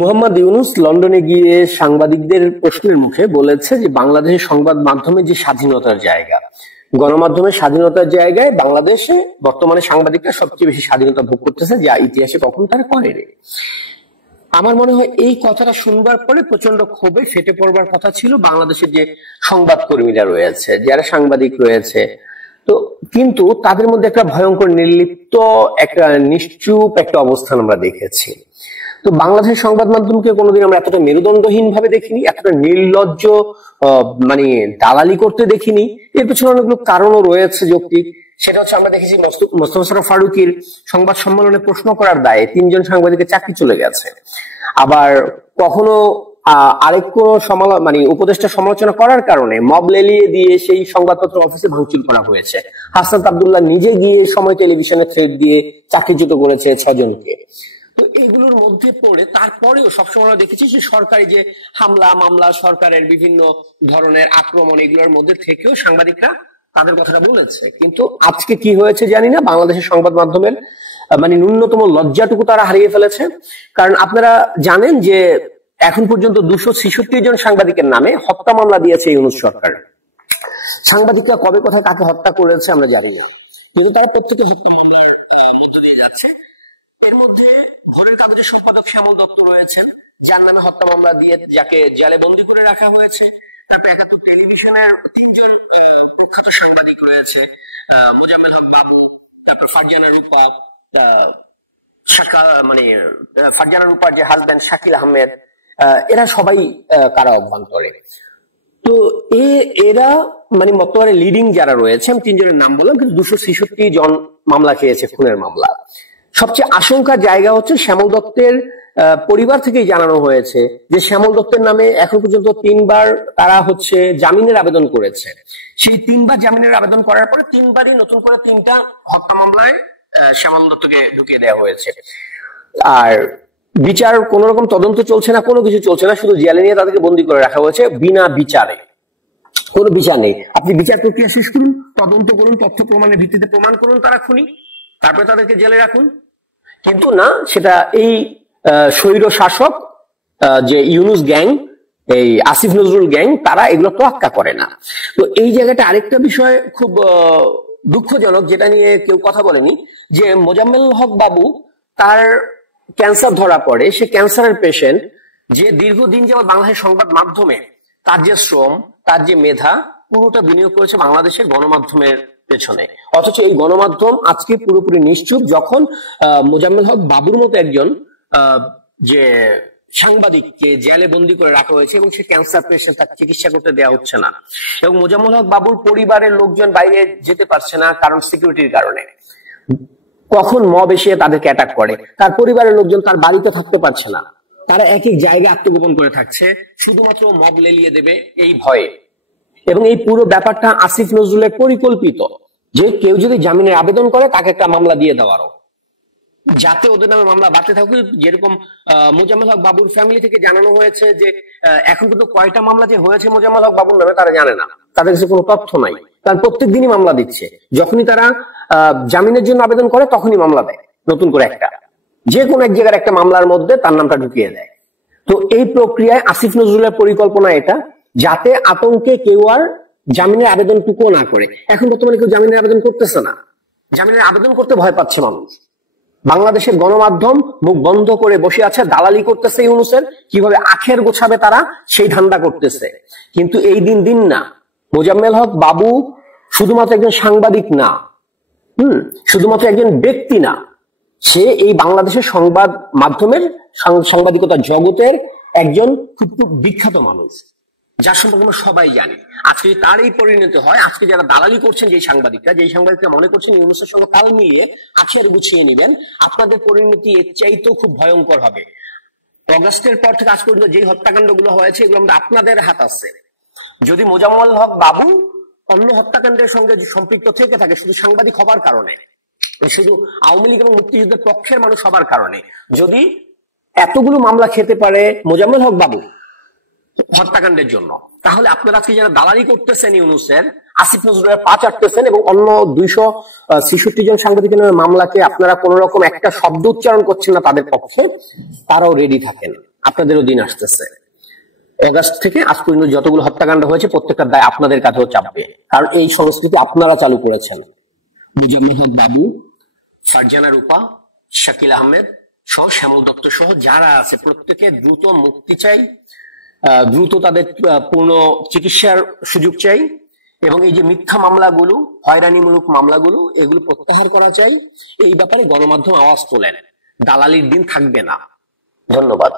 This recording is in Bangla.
মোহাম্মদ ইউনূস লন্ডনে গিয়ে সাংবাদিকদের প্রশ্নের মুখে বলেছে যে বাংলাদেশের সংবাদ মাধ্যমে যে স্বাধীনতার জায়গা, গণমাধ্যমের স্বাধীনতার জায়গায় বাংলাদেশে বর্তমানে সাংবাদিকরা সবচেয়ে বেশি স্বাধীনতা ভোগ করতেছে, যা ইতিহাসে কখনো তারা করেনি। আমার মনে হয় এই কথাটা শুনবার পরে প্রচন্ড ক্ষোভে ফেটে পড়বার কথা ছিল বাংলাদেশের যে সংবাদ কর্মীরা রয়েছে, যারা সাংবাদিক রয়েছে। তো কিন্তু তাদের মধ্যে একটা ভয়ঙ্কর নির্লিপ্ত, একটা নিশ্চুপ একটা অবস্থান আমরা দেখেছি। তো বাংলাদেশের সংবাদ মাধ্যমকে কোনোদিন আমরা এতটা মেরুদণ্ডহীন ভাবে দেখিনি, এতটা নির্লজ্জ মানে দালালি করতে দেখিনি। এর পেছনে অনেকগুলো কারণও রয়েছে যৌক্তিক। সেটা হচ্ছে আমরা দেখেছি মোস্তফা সরোয়ার ফারুকীর সংবাদ সম্মেলনে প্রশ্ন করার দায়ে 3 জন সাংবাদিকের চাকরি চলে গেছে। আবার কখনো আরেক কোন মানে উপদেষ্টা সমালোচনা করার কারণে মব লেলিয়ে দিয়ে সেই সংবাদপত্র অফিসে ভাঙচুর করা হয়েছে। হাসনাত আব্দুল্লাহ নিজে গিয়ে সময় টেলিভিশনে থ্রেড দিয়ে চাকরিচ্যুত করেছে 6 জনকে। তো এগুলোর মধ্যে পড়ে তারপরেও সবসময় আমরা দেখেছি যে সরকারি যে হামলা মামলা, সরকারের বিভিন্ন ধরনের আক্রমণ, এগুলোর মধ্যে থেকেও সাংবাদিকরা তাদের কথাটা বলেছে। কিন্তু আজকে কি হয়েছে জানি না, বাংলাদেশের সংবাদ মাধ্যমের মানে ন্যূনতম লজ্জাটুকু তারা হারিয়ে ফেলেছে। কারণ আপনারা জানেন যে এখন পর্যন্ত 266 জন সাংবাদিকের নামে হত্যা মামলা দিয়েছে ইউনূস সরকার। সাংবাদিকরা কবে কোথায় কাকে হত্যা করেছে আমরা জানি না, কিন্তু তারা প্রত্যেকে হত্যা মামলার মধ্য দিয়ে যাচ্ছে। এর মধ্যে ভোরের কাগজের সম্পাদক শ্যামল দত্ত রয়েছেন, যার নামে হত্যা মামলা দিয়ে যাকে জেলে বন্দী করে রাখা হয়েছে। তারপরে 71 টেলিভিশনের 3 জন বিখ্যাত সাংবাদিক রয়েছে, মোজাম্মেল হক বাবু, তারপর ফারজানা রূপা, মানে ফারজানা রূপার যে হাজবেন্ড শাকিল আহমেদ, এরা সবাই কারা অভ্যন্তরে। তো এরা মানে বর্তমানে লিডিং যারা রয়েছে, আমি 3 জনের নাম বললাম, কিন্তু 266 জন মামলা খেয়েছে, খুনের মামলা। সবচেয়ে আশঙ্কার জায়গা হচ্ছে শ্যামল দত্তের পরিবার থেকেই জানানো হয়েছে যে শ্যামল দত্তের নামে এখন পর্যন্ত 3 বার তারা হচ্ছে জামিনের আবেদন করেছে। সেই 3 বার জামিনের আবেদন করার পরে 3 বারই নতুন করে 3টা হত্যা মামলায় শ্যামল দত্তকে ঢুকিয়ে দেওয়া হয়েছে। আর বিচার কোন রকম তদন্ত চলছে না, কোনো কিছু চলছে না, শুধু জেলে নিয়ে তাদেরকে বন্দী করে রাখা হয়েছে বিনা বিচারে। কোনো বিচার নেই। আপনি বিচার প্রক্রিয়া শেষ করুন, তদন্ত করুন, তথ্য প্রমাণের ভিত্তিতে প্রমাণ করুন তারা খুনি, তারপরে তাদেরকে জেলে রাখুন। কিন্তু না, সেটা এই স্বৈর শাসক যে ইউনূস গ্যাং, এই আসিফ নজরুল গ্যাং, তারা এগুলো তোয়াক্কা করে না। তো এই জায়গাটা আরেকটা বিষয় খুব দুঃখজনক, যেটা নিয়ে কেউ কথা বলেনি, যে মোজাম্মেল হক বাবু তার ক্যান্সার ধরা পড়ে, সে ক্যান্সারের পেশেন্ট, যে দীর্ঘদিন যাবত বাংলাদেশের সংবাদ মাধ্যমে তার যে শ্রম, তার যে মেধা, পুরোটা বিনিয়োগ করেছে বাংলাদেশের গণমাধ্যমের পেছনে। অথচ এই গণমাধ্যম আজকে পুরোপুরি নিশ্চুপ, যখন মোজাম্মেল হক বাবুর মতো একজন যে সাংবাদিককে জেলে বন্দী করে রাখা হয়েছে এবং সে ক্যান্সার পেশেন্ট, তাকে চিকিৎসা করতে দেওয়া হচ্ছে না। এবং মোজাম্মেল হক বাবুর পরিবারের লোকজন বাইরে যেতে পারছে না কারণ সিকিউরিটির কারণে। কখন মব এসে তাদেরকে অ্যাটাক করে, তার পরিবারের লোকজন তার বাড়িতে থাকতে পারছে না, তারা এক এক জায়গায় আত্মগোপন করে থাকছে শুধুমাত্র মব লেলিয়ে দেবে এই ভয়ে। এবং এই পুরো ব্যাপারটা আসিফ নজরুলের পরিকল্পিত, যে কেউ যদি জামিনের আবেদন করে তাকে একটা মামলা দিয়ে দেওয়ারও, যাতে ওদের নামে মামলা বাড়তে থাকুক। যেরকম মোজাম্মেল হক বাবুর ফ্যামিলি থেকে জানানো হয়েছে যে এখন কিন্তু কয়টা মামলা যে হয়েছে মোজাম্মেল হক বাবুর নামে তারা জানে না, তাদের কাছে কোনো তথ্য নাই, কারণ প্রত্যেক দিনই মামলা দিচ্ছে। যখনই তারা জামিনের জন্য আবেদন করে তখনই মামলা দেয়, নতুন করে একটা, যে কোনো এক জায়গার একটা মামলার মধ্যে তার নামটা ঢুকিয়ে দেয়। তো এই প্রক্রিয়ায় আসিফ নজরুলের পরিকল্পনা এটা, যাতে আতঙ্কে কেউ আর জামিনের আবেদনটুকুও না করে। এখন বর্তমানে কেউ জামিনের আবেদন করতেছে না, জামিনের আবেদন করতে ভয় পাচ্ছে মানুষ। বাংলাদেশের গণমাধ্যম মুখ বন্ধ করে বসে আছে, দালালি করতেছে ইউনূসের, কিভাবে আখের গোছাবে তারা সেই ধান্দা করতেছে। কিন্তু এই দিন না, মোজাম্মেল হক বাবু শুধুমাত্র একজন সাংবাদিক না, শুধুমাত্র একজন ব্যক্তি না, সে এই বাংলাদেশের সংবাদ মাধ্যমের সাংবাদিকতা জগতের একজন খুব খুব বিখ্যাত মানুষ, যার সম্পর্কে আমরা সবাই জানি। আজকে তার এই পরিণতি হয়, আজকে যারা দালালি করছেন, যেই সাংবাদিকরা মনে করছেন ইউনূসের সঙ্গে তাল মিলিয়ে আখের গুছিয়ে নেবেন, আপনাদের পরিণতি এর চাইতেও খুব ভয়ঙ্কর হবে। অগাস্টের পর থেকে আজ পর্যন্ত যে হত্যাকাণ্ড গুলো হয়েছে, এগুলো আপনাদের হাত আছে। যদি মোজাম্মেল হক বাবু অন্য হত্যাকাণ্ডের সঙ্গে সম্পৃক্ত থেকে থাকে শুধু সাংবাদিক হবার কারণে, শুধু আওয়ামী লীগ এবং মুক্তিযুদ্ধের পক্ষের মানুষ হবার কারণে, যদি এতগুলো মামলা খেতে পারে মোজাম্মেল হক বাবু হত্যাকাণ্ডের জন্য, তাহলে আপনারা আজকে যারা দালালি করতেছেন ইউনূসের, আসিফ নজরুলের পা চাটতেছেন এবং অন্য 266 জন সাংবাদিকের নামে মামলাকে আপনারা কোন রকম একটা শব্দ উচ্চারণ করছেন না তাদের পক্ষে, তারাও রেডি থাকেন। আপনাদেরও দিন আসতেছে। অগাস্ট থেকে আজ পর্যন্ত যতগুলো হত্যাকাণ্ড হয়েছে প্রত্যেকটা দায় আপনাদের কাছেও চাপবে, কারণ এই সংস্কৃতি আপনারা চালু করেছেন। মুজাম্মেল হক বাবু, ফারজানা রূপা, শাকিল আহমেদ সহ শ্যামল দত্ত সহ যারা আছে প্রত্যেকে দ্রুত মুক্তি চাই, দ্রুত তাদের পূর্ণ চিকিৎসার সুযোগ চাই, এবং এই যে মিথ্যা মামলাগুলো, হয়রানিমূলক মামলাগুলো, এগুলো প্রত্যাহার করা চাই। এই ব্যাপারে গণমাধ্যম আওয়াজ তোলেন, দালালির দিন থাকবে না। ধন্যবাদ।